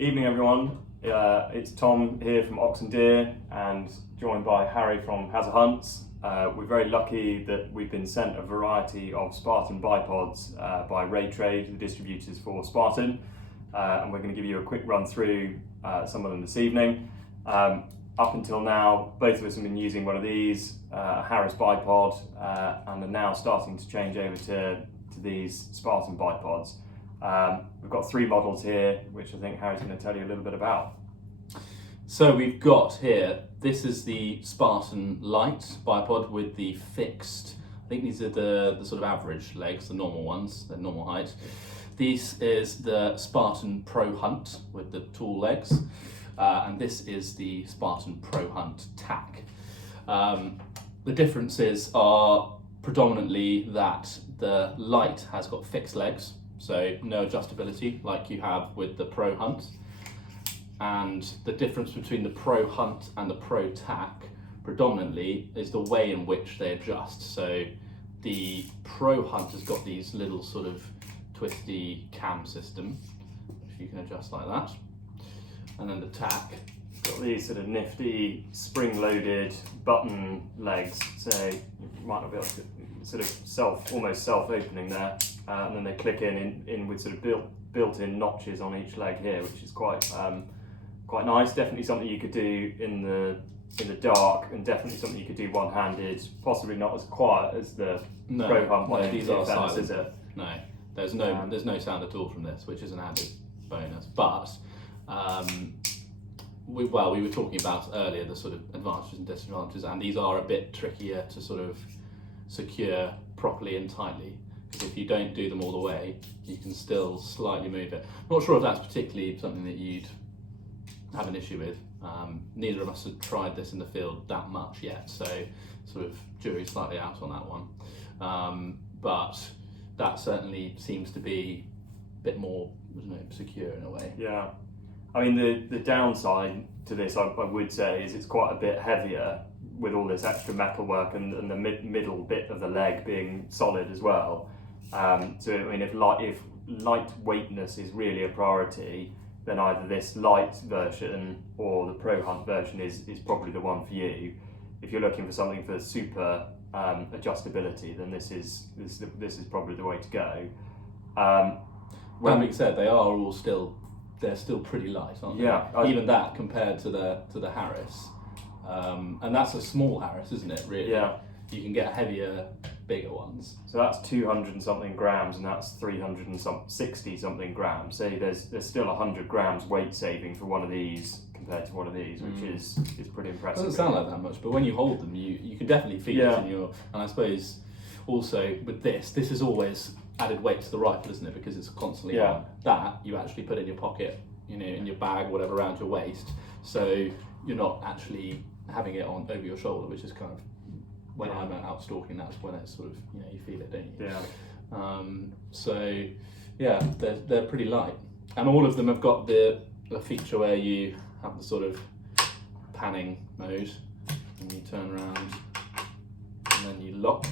Evening everyone, it's Tom here from Ox and Deer and joined by Harry from Hazza Hunts. We're very lucky that we've been sent a variety of Spartan Bipods by Ray Trade, the distributors for Spartan, and we're going to give you a quick run through some of them this evening. Up until now, both of us have been using one of these, a Harris Bipod, and are now starting to change over to these Spartan Bipods. We've got three models here, which I think Harry's going to tell you a little bit about. So we've got here, this is the Spartan Lite bipod with the fixed, I think these are the sort of average legs, the normal ones, the normal height. This is the Spartan Pro Hunt with the tall legs, and this is the Spartan Pro Hunt Tack. The differences are predominantly that the Lite has got fixed legs, so no adjustability like you have with the Pro Hunt. And the difference between the Pro Hunt and the Pro Tack predominantly is the way in which they adjust. So the Pro Hunt has got these little sort of twisty cam system, which you can adjust like that. And then the Tack Got these sort of nifty spring-loaded button legs, so you might not be able to sort of almost self-opening there, and then they click in with sort of built-in notches on each leg here, which is quite nice. Definitely something you could do in the dark, and definitely something you could do one-handed. Possibly not as quiet as the Pro Hunt one. These are silent. Is it? No, there's no sound at all from this, which is an added bonus. But we were talking about earlier the sort of advantages and disadvantages, and these are a bit trickier to sort of secure properly and tightly, because if you don't do them all the way, you can still slightly move it. I'm not sure if that's particularly something that you'd have an issue with. Neither of us have tried this in the field that much yet, so sort of jury's slightly out on that one. But that certainly seems to be a bit more, secure in a way. Yeah. I mean, the downside to this, I would say, is it's quite a bit heavier with all this extra metal work and the middle bit of the leg being solid as well. So, I mean, if lightweightness is really a priority, then either this Lite version or the Pro Hunt version is probably the one for you. If you're looking for something for super adjustability, then this is probably the way to go. That being said, they're still pretty light, aren't they? Yeah. Even that compared to the Harris, and that's a small Harris, isn't it? Really. Yeah. You can get heavier, bigger ones. So that's 200 and something grams, and that's 360 something grams. So there's still 100 grams weight saving for one of these compared to one of these, which is pretty impressive. It doesn't sound like that much, but when you hold them, you can definitely feel it in your. And I suppose also with this is always added weight to the rifle, isn't it? Because it's constantly on. That you actually put in your pocket, in your bag, whatever, around your waist. So you're not actually having it on over your shoulder, which is kind of when I'm out stalking. That's when it's sort of you feel it, don't you? Yeah. So yeah, they're pretty light, and all of them have got the feature where you have the sort of panning mode, and you turn around, and then you lock.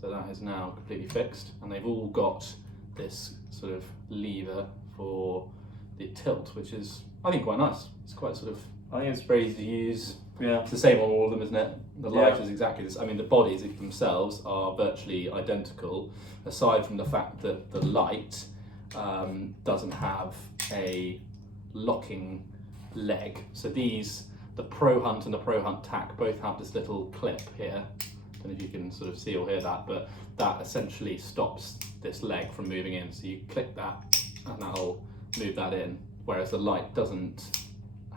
So that is now completely fixed, and they've all got this sort of lever for the tilt, which is, I think, quite nice. It's quite sort of, I think it's very easy to use. Yeah. It's the same on all of them, isn't it? The Lite is exactly this. I mean, the bodies themselves are virtually identical, aside from the fact that the Lite doesn't have a locking leg. So these, the Pro Hunt and the Pro Hunt Tack, both have this little clip here. I don't know if you can sort of see or hear that, but that essentially stops this leg from moving in. So you click that and that'll move that in, whereas the Lite doesn't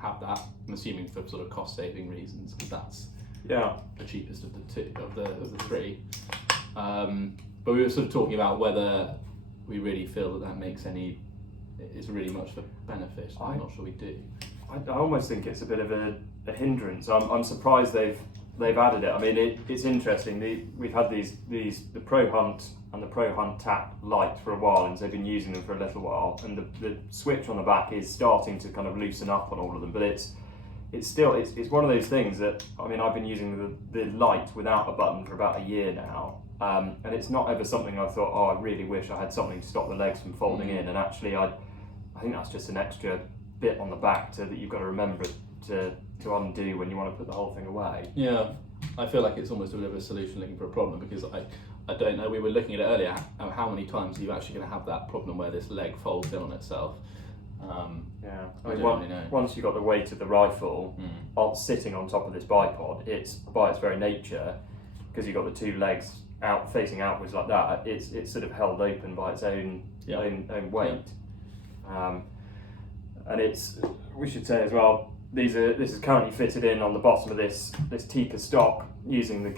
have that. I'm assuming for sort of cost saving reasons, because that's the cheapest of the three. But we were sort of talking about whether we really feel that makes is really much of a benefit. I'm not sure we do. I almost think it's a bit of a hindrance. I'm surprised they've added it. I mean, it's interesting. We've had the Pro Hunt and the Pro Hunt Tack Lite for a while, and so they've been using them for a little while. And the switch on the back is starting to kind of loosen up on all of them, but it's one of those things that, I mean, I've been using the Lite without a button for about a year now, and it's not ever something I've thought, I really wish I had something to stop the legs from folding in. And actually, I think that's just an extra bit on the back that you've got to remember to undo when you want to put the whole thing away. Yeah, I feel like it's almost a bit of a solution looking for a problem, because I don't know, we were looking at it earlier, how many times are you actually going to have that problem where this leg folds in on itself? I mean, once you've got the weight of the rifle sitting on top of this bipod, it's by its very nature, because you've got the two legs facing outwards like that, it's sort of held open by its own weight. And we should say as well, this is currently fitted in on the bottom of this Tikka stock using the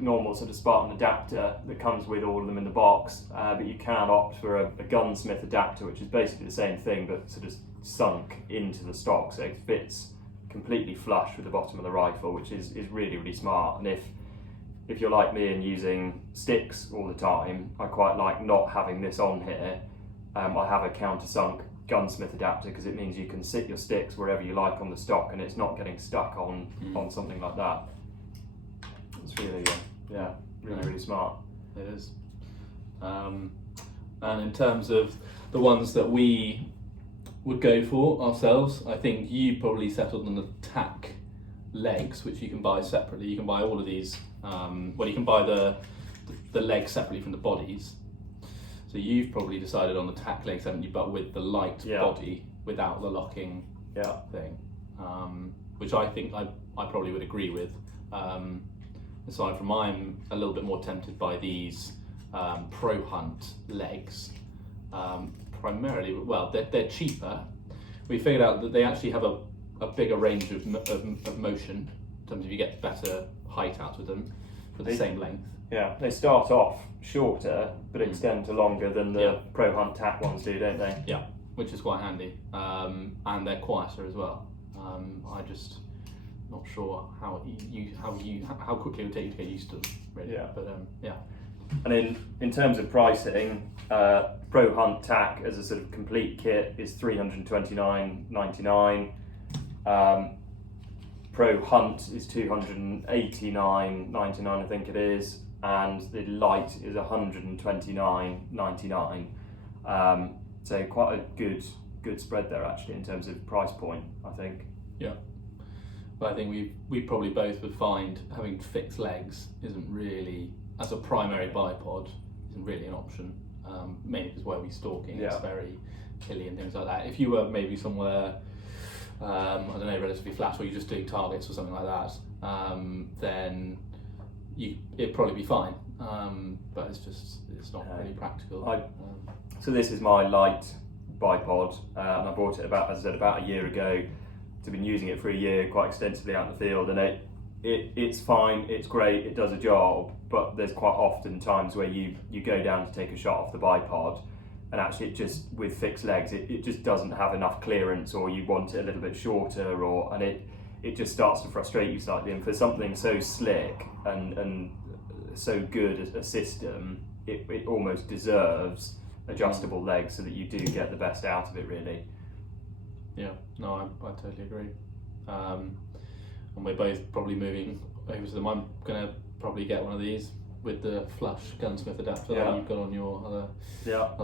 normal sort of Spartan adapter that comes with all of them in the box, but you can opt for a gunsmith adapter, which is basically the same thing but sort of sunk into the stock, so it fits completely flush with the bottom of the rifle, which is really, really smart. And if you're like me and using sticks all the time, I quite like not having this on here. I have a countersunk gunsmith adapter because it means you can sit your sticks wherever you like on the stock and it's not getting stuck on something like that. It's really, really smart. It is. And in terms of the ones that we would go for ourselves, I think you probably settled on the tack legs, which you can buy separately. You can buy all of these. You can buy the legs separately from the bodies. So you've probably decided on the tack legs, haven't you? But with the light body, without the locking thing, which I think I probably would agree with. Aside from, I'm a little bit more tempted by these Pro Hunt legs. Primarily, well, they're cheaper. We figured out that they actually have a bigger range of motion in terms of you get better height out of them for the same length. Yeah, they start off shorter but extend to longer than the Pro Hunt tack ones do, don't they? Yeah, which is quite handy, and they're quieter as well. I just not sure how quickly it would take you to get used to them, really. Yeah. But And in terms of pricing, Pro Hunt tack as a sort of complete kit is $329.99. Pro Hunt is $289.99, I think it is, and the Lite is $129.99. So quite a good spread there actually in terms of price point, I think. Yeah. But I think we probably both would find having fixed legs isn't really, as a primary bipod, isn't really an option. Mainly because where we're stalking, it's very hilly and things like that. If you were maybe somewhere, I don't know, relatively flat, or you're just doing targets or something like that, then it'd probably be fine. But it's not really practical. So this is my Lite bipod, and I bought it about a year ago. I've been using it for a year quite extensively out in the field, and it's fine, it's great, it does a job, but there's quite often times where you go down to take a shot off the bipod and actually it just, with fixed legs, it just doesn't have enough clearance, or you want it a little bit shorter, and it just starts to frustrate you slightly. And for something so slick and so good as a system, it almost deserves adjustable legs so that you do get the best out of it, really. Yeah, no, I totally agree. And we're both probably moving over to them. I'm going to probably get one of these with the flush gunsmith adapter that you've got on your other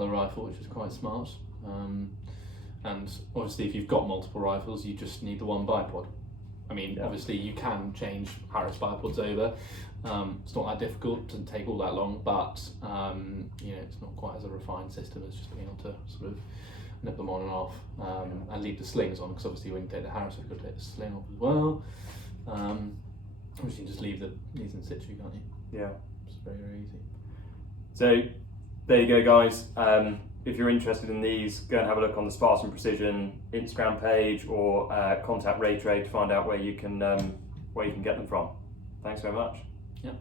rifle, which is quite smart. And obviously if you've got multiple rifles, you just need the one bipod. I mean, obviously you can change Harris bipods over. It's not that difficult, it doesn't take all that long, but it's not quite as a refined system as just being able to sort of nip them on and off, and leave the slings on, because obviously when you take the Harris, you've got to take the sling off as well. Obviously you can just leave these in situ, can't you? Yeah. It's very, very easy. So there you go, guys. If you're interested in these, go and have a look on the Spartan Precision Instagram page, or contact Ray Trade to find out where you can get them from. Thanks very much. Yeah.